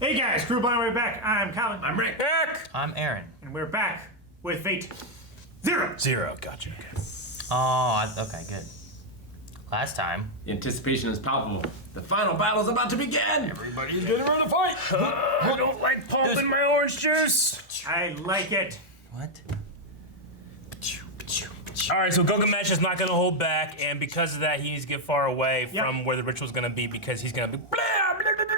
Hey guys, Crew Blind, we're back. I'm Colin. I'm Rick. I'm Aaron. And we're back with Fate Zero. Zero, gotcha. Okay. Oh, okay, good. Last time. The anticipation is palpable. The final battle is about to begin. Everybody's getting ready to fight. I don't like pulp in my orange juice. I like it. What? All right, so Gilgamesh is not going to hold back, and because of that, he needs to get far away from where the ritual's going to be because he's going to be blah, blah, blah, blah,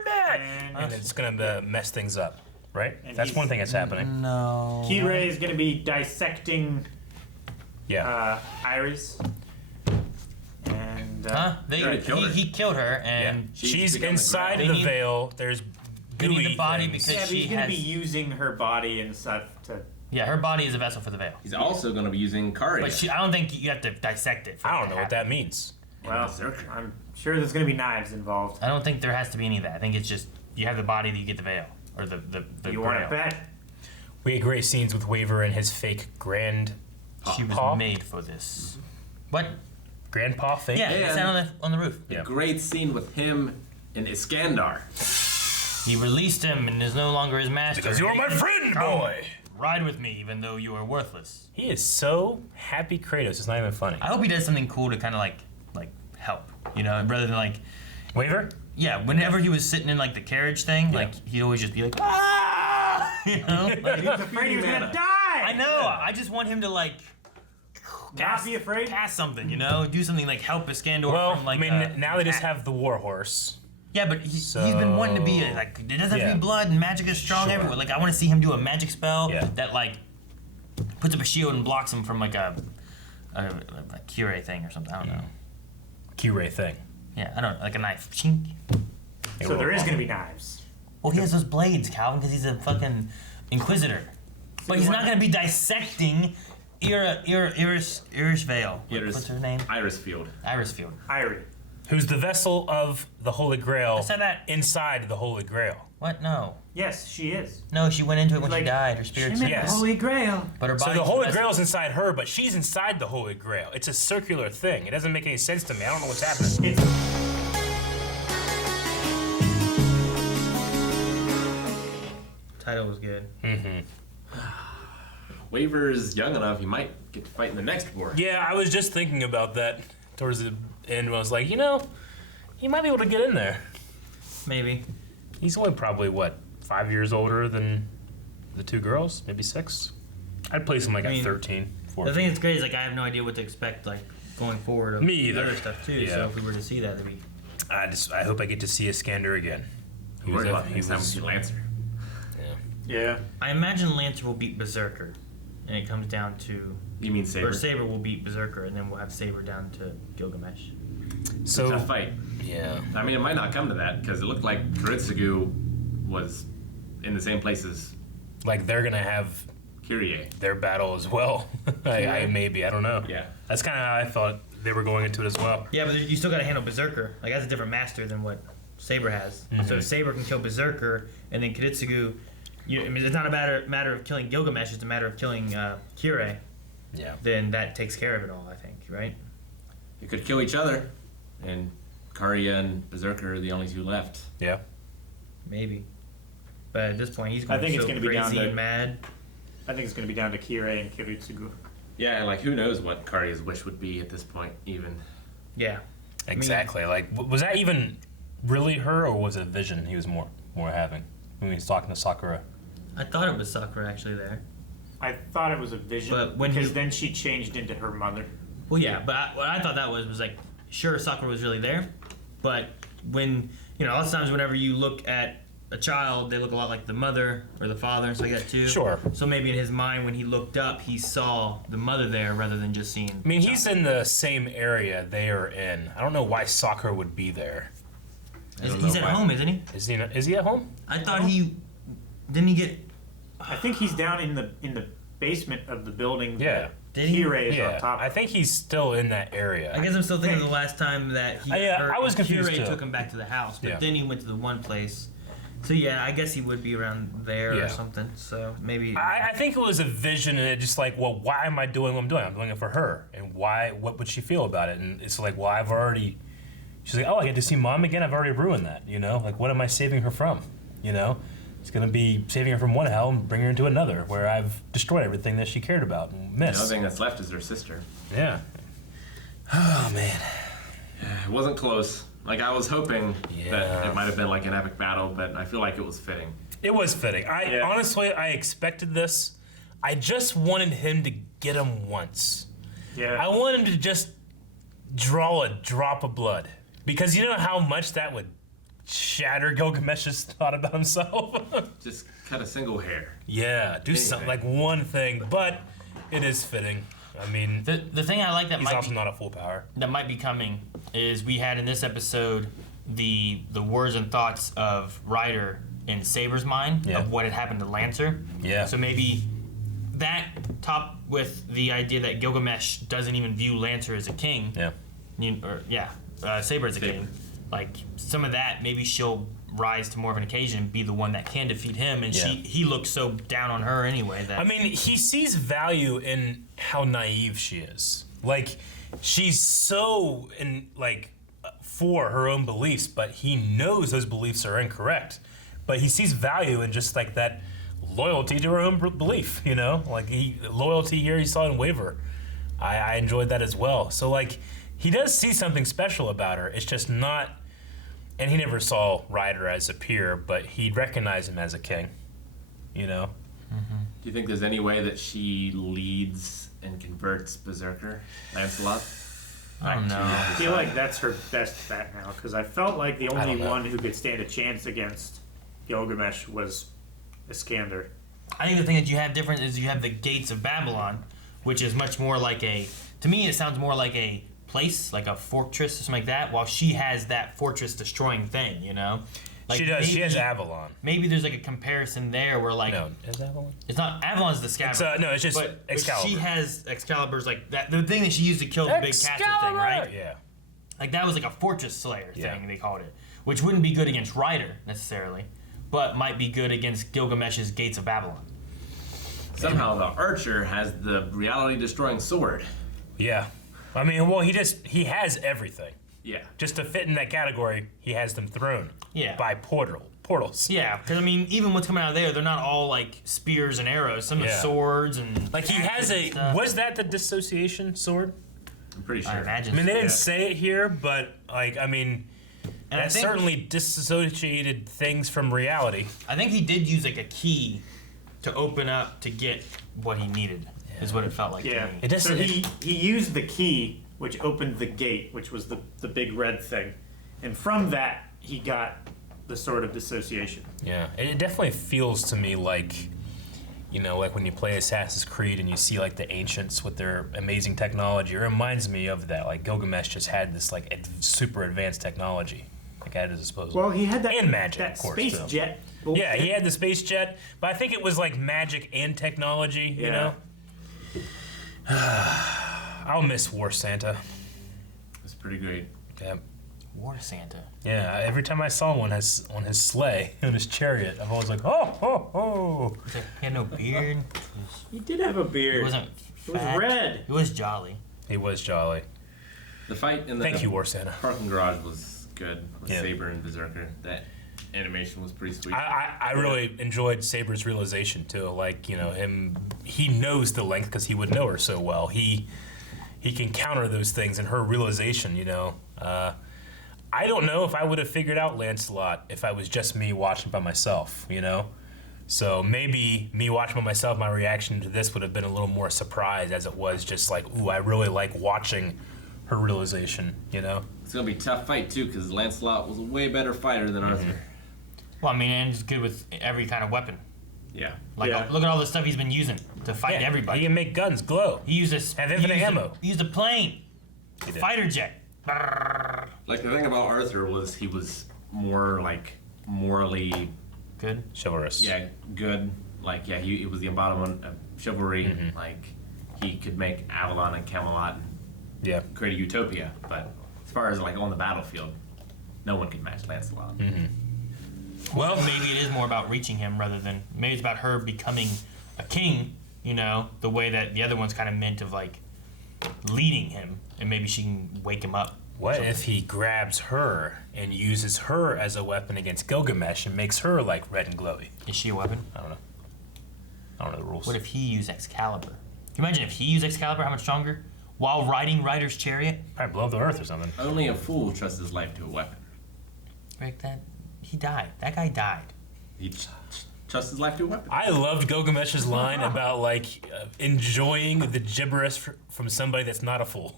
blah, and it's going to mess things up, right? And That's one thing that's happening. No. Kirei is going to be dissecting Yeah. Iris. And Huh? He killed her, and She's inside They the need- veil. There's they need gooey the body things. because yeah, but she he's going to has. be using her body and stuff to. Yeah, her body is a vessel for the veil. He's also going to be using Kari. But I don't think you have to dissect it. I don't know what that means. Well, Berserker. I'm sure there's going to be knives involved. I don't think there has to be any of that. I think it's just you have the body that you get the veil or the You want grail. to bet? We had great scenes with Waver and his fake She was paw? made for this. What? grandpa fake. Yeah, it's down on the roof. Yeah. Great scene with him and Iskandar. He released him and is no longer his master. Because you are my friend, boy. Ride with me, even though you are worthless. He is so happy, Kratos. It's not even funny. I hope he does something cool to kind of like help, you know, rather than like. Waver? Yeah, whenever he was sitting in like the carriage thing, like he'd always just be like, ah, you know. Like, He was afraid he was going to die. I know. I just want him to like. Not be afraid. Cast something, you know, do something like help Iskandar Well, from like. I mean, now they just have the war horse. Yeah, but he's been wanting to be like it doesn't have to be blood and magic is strong Sure. everywhere. Like I want to see him do a magic spell Yeah. that like puts up a shield and blocks him from like a cure thing or something. I don't know. Kirei thing. Yeah, I don't know, like a knife. Chink. So there is going to be knives. Well, he has those blades, Calvin, because he's a fucking inquisitor. But he's not going to be dissecting Iris Vale. What's her name? Irisfield. Irisfield. Irie. Who's the vessel of the Holy Grail I said that. inside the Holy Grail. What? No. Yes, she is. No, she went into it when she Like, died. Her spirit's She meant Yes. the Holy Grail. But her So body's the Holy vessel. Grail's inside her, but she's inside the Holy Grail. It's a circular thing. It doesn't make any sense to me. I don't know what's happening. Title was good. Waver is young enough, he might get to fight in the next war. Yeah, I was just thinking about that towards the end. I was like, you know, he might be able to get in there. Maybe. He's only probably, what, 5 years older than the two girls? Maybe 6? I'd place him like at 13, 14. The thing that's great is like I have no idea what to expect like going forward. Of Me either. Other stuff too. Yeah. So if we were to see that, that'd be. I hope I get to see Iskander again. He was Worry about he next time we was- see Lancer. Yeah. I imagine Lancer will beat Berserker, and it comes down to You mean Saber? or Saber will beat Berserker, and then we'll have Saber down to Gilgamesh. So Tough fight. yeah. I mean, it might not come to that because it looked like Kuritsugu was in the same place as Like they're gonna have Kyrie. their battle as well. I maybe, I don't know. Yeah. That's kind of how I thought they were going into it as well. Yeah, but you still got to handle Berserker. Like that's a different master than what Saber has. So if Saber can kill Berserker, and then Kuritsugu. I mean, it's not a matter of killing Gilgamesh. It's a matter of killing Kirei. Yeah. Then that takes care of it all, I think, right? They could kill each other, and Karya and Berserker are the only two left. Yeah. Maybe. But at this point, he's I going think it's so gonna be down crazy to- and mad. I think it's going to be down to Kirei and Kiritsugu. Yeah, like who knows what Karya's wish would be at this point, even. Yeah. Exactly. Like, was that even really her, or was it a vision he was more having when he was talking to Sakura? I thought it was Sakura actually there. I thought it was a vision, But when because he- then she changed into her mother. Well, yeah, but what I thought that was like, sure, Sakura was really there, but when, you know, a lot of times whenever you look at a child, they look a lot like the mother or the father and stuff like that too. Sure. So maybe in his mind, when he looked up, he saw the mother there rather than just seeing. I mean, he's in the same area they are in. I don't know why Sakura would be there. He's at home, isn't he? Is he at home? I thought he didn't he get. I think he's down in the basement of the building. Yeah. Did he? Kirei is Yeah. on top. I think he's still in that area. I guess I'm still thinking of the last time that he. I was confused Kirei too. took him back to the house, but Yeah. then he went to the one place. So yeah, I guess he would be around there Yeah. or something. So maybe. I think it was a vision, and it just like, well, why am I doing what I'm doing? I'm doing it for her, and why? What would she feel about it? And it's like, well, I've already. She's like, oh, I get to see mom again. I've already ruined that. You know, like, what am I saving her from? You know, it's gonna be saving her from one hell and bringing her into another, where I've destroyed everything that she cared about and The missed. only thing that's left is her sister. Yeah. Oh man. It wasn't close. Like, I was hoping that Yeah. it might have been like an epic battle, but I feel like it was fitting. It was fitting. Honestly, I expected this. I just wanted him to get him once. Yeah. I wanted him to just draw a drop of blood. Because you know how much that would shatter Gilgamesh's thought about himself? Just cut a single hair. Yeah, do something, like one thing. But it is fitting. I mean, The thing I like that he's might also be, not at full power. that might be coming is we had in this episode the words and thoughts of Ryder in Saber's mind Yeah. of what had happened to Lancer. Yeah. So maybe that topped with the idea that Gilgamesh doesn't even view Lancer as a king. Yeah. Saber as a Saber. king. Like some of that, maybe she'll rise to more of an occasion, be the one that can defeat him, and Yeah. he looks so down on her anyway that I mean, he sees value in how naive she is. Like, she's so for her own beliefs, but he knows those beliefs are incorrect. But he sees value in just like that loyalty to her own belief. You know, like loyalty here he saw in Waver. I enjoyed that as well. So like, he does see something special about her. It's just not. And he never saw Ryder as a peer, but he'd recognize him as a king. You know. Do you think there's any way that she leads and converts Berserker, Lancelot? I don't know. I feel like that's her best bet now, because I felt like the only don't know. one who could stand a chance against Gilgamesh was Iskander. I think the thing that you have different is you have the gates of Babylon, which is much more like to me it sounds more like a place, like a fortress or something like that, while she has that fortress destroying thing, you know? Like She does. She has Avalon. Maybe there's like a comparison there where like No, is Avalon? it's not Avalon's the scabbard. No, it's just but Excalibur. she has Excalibur's like that the thing that she used to kill the big castle thing, right? Yeah. Like that was like a fortress slayer Yeah. thing they called it, which wouldn't be good against Ryder necessarily, but might be good against Gilgamesh's gates of Babylon. Somehow the archer has the reality-destroying sword. Yeah. I mean, well, he has everything. Yeah. Just to fit in that category, he has them thrown. Yeah. By portals. Yeah, because I mean, even what's coming out of there, they're not all like spears and arrows. Some are Yeah. swords and Like he has axes and a. stuff. Was that the dissociation sword? I'm pretty I sure. imagine. I mean, they didn't Yeah. say it here, but like, I mean, And I that think- certainly disassociated things from reality. I think he did use like a key to open up to get what he needed. Is what it felt like Yeah. to me. It doesn't. So he used the key, which opened the gate, which was the big red thing. And from that, he got the sword of dissociation. Yeah, it definitely feels to me like, you know, like when you play Assassin's Creed and you see like the ancients with their amazing technology. It reminds me of that. Like Gilgamesh just had this like super advanced technology, like at his disposal. Well, he had that, And magic, that of course, space too. jet. Yeah, bullshit. he had the space jet, but I think it was like magic and technology. You Yeah. know. I'll miss War Santa. It's pretty great. Yeah. War Santa. Yeah, every time I saw one on his sleigh, on his chariot, I've always like, oh, ho, ho. He had no beard. He did have a He beard. wasn't. It was fat. red. He was jolly. He was jolly. The fight in the Thank you, War Santa. parking garage was good with Yeah. Saber and Berserker. That animation was pretty sweet. I really enjoyed Saber's realization too. Like, you know, he knows the length because he would know her so well. He can counter those things, and her realization, you know. I don't know if I would have figured out Lancelot if I was just me watching by myself, you know. So maybe me watching by myself, my reaction to this would have been a little more surprise as it was just like, ooh, I really like watching her realization, you know. It's gonna be a tough fight too, because Lancelot was a way better fighter than Arthur. Well, I mean, and he's good with every kind of weapon. Yeah. Like, Yeah. look at all the stuff he's been using to fight Yeah, everybody. He can make guns glow. He used a Have infinite ammo. He used a plane, a did. fighter jet. Like the thing about Arthur was he was more like morally, Good. Chivalrous. yeah, good. Like yeah, he was the embodiment of chivalry. Mm-hmm. Like he could make Avalon and Camelot and Yeah. create a utopia. But as far as like on the battlefield, no one could match Lancelot. Well, maybe it is more about reaching him rather than maybe it's about her becoming a king. You know, the way that the other one's kind of meant of like leading him, and maybe she can wake him up What if he grabs her and uses her as a weapon against Gilgamesh and makes her like red and glowy? Is she a weapon? I don't know. I don't know the rules. What if he used Excalibur? Can you imagine if he used Excalibur, how much stronger? While riding Ryder's chariot? Probably blow up the earth or something. Only a fool trusts his life to a weapon. Rick, he died. That guy died. He trusts his life to a weapon. I loved Gilgamesh's line about like enjoying the gibberish from somebody that's not a fool.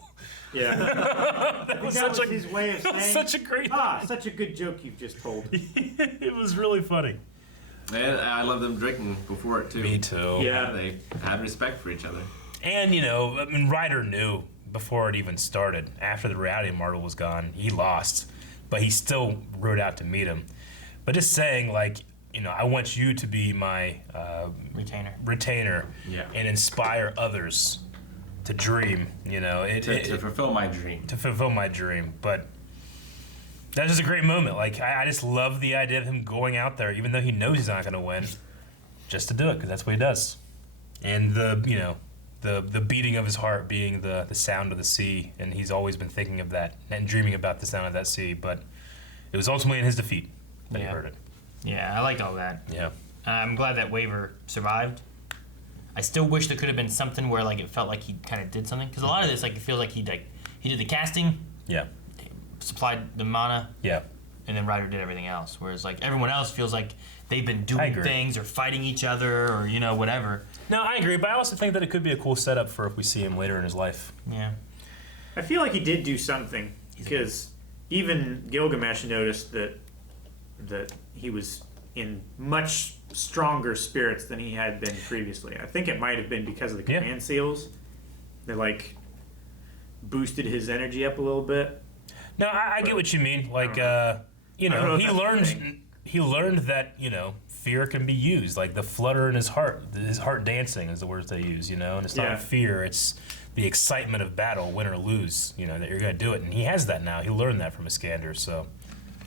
Yeah. That was that such was his way of that was saying, such a great. such a good joke you've just told. It was really funny. And I love them drinking before it too. Me too. Yeah. They had respect for each other. And, you know, I mean, Ryder knew before it even started. After the reality marble was gone, he lost. But he still rode out to meet him. But just saying, like, you know, I want you to be my retainer Yeah. and inspire others to dream, you know. To fulfill my dream. To fulfill my dream. But that's just a great moment. Like, I just love the idea of him going out there, even though he knows he's not going to win, just to do it, because that's what he does. And the beating of his heart being the sound of the sea, and he's always been thinking of that and dreaming about the sound of that sea, but it was ultimately in his defeat that he heard it. Yeah, I liked all that. Yeah. I'm glad that Waver survived. I still wish there could have been something where like it felt like he kind of did something, because a lot of this like it feels like he did the casting, Yeah. supplied the mana, Yeah. and then Ryder did everything else. Whereas like everyone else feels like they've been I doing agree. things or fighting each other or whatever. No, I agree, but I also think that it could be a cool setup for if we see him later in his life. Yeah. I feel like he did do something because even Gilgamesh noticed that he was in much stronger spirits than he had been previously. I think it might have been because of the command seals. They like boosted his energy up a little bit. No, I get what you mean. Like, you I don't know know, if he that's a learned thing. he learned that, you know, fear can be used. Like the flutter in his heart dancing is the words they use, you know, and it's Yeah. not fear, it's the excitement of battle, win or lose, you know, that you're going to do it. And he has that now. He learned that from Iskander, so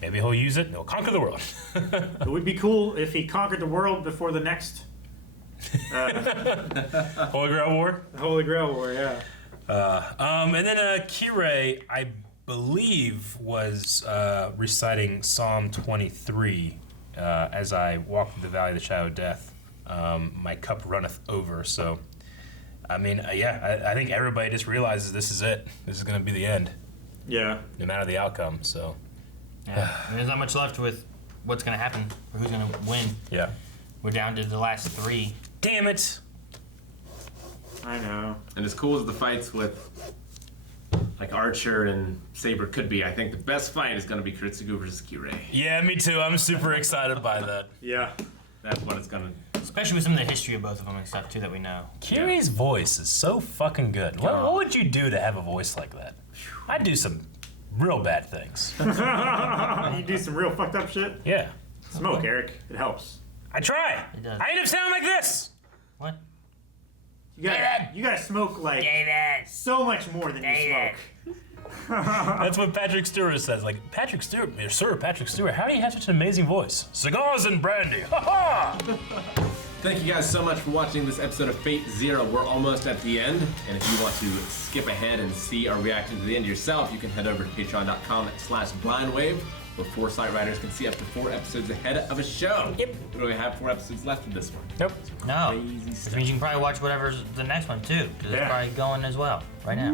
maybe he'll use it and he'll conquer the world. It would be cool if he conquered the world before the next Holy Grail War. Holy Grail War, yeah. And then Kirei, I believe, was reciting Psalm 23 as I walk through the valley of the shadow of death. My cup runneth over. So, I mean, I think everybody just realizes this is it. This is going to be the end, Yeah. no matter the outcome. So, Yeah. There's not much left with what's going to happen or who's going to win. yeah. We're down to the last three. Damn it. I know. And as cool as the fights with like Archer and Saber could be, I think the best fight is going to be Kritsugu versus Kirei. Yeah, me too. I'm super excited by that. Yeah. That's what it's going to. Especially with some of the history of both of them and stuff, too, that we know. Kirei's voice is so fucking good. What would you do to have a voice like that? I'd do some real bad things. You do some real fucked up shit. Yeah. Smoke, Eric. It helps. I try. It does. I end up sounding like this. What? You gotta smoke like David! so much more than you David. smoke. That's what Patrick Stewart says. Like, Patrick Stewart, Sir Patrick Stewart, how do you have such an amazing voice? Cigars and brandy. Ha ha! Thank you guys so much for watching this episode of Fate Zero. We're almost at the end, and if you want to skip ahead and see our reaction to the end yourself, you can head over to patreon.com/blindwave, where Foresight Writers can see up to 4 episodes ahead of a show. Yep. We only have 4 episodes left of this one. Nope. No. Crazy Which stuff. means you can probably watch whatever's the next one, too. Because Yeah. it's probably going as well right now.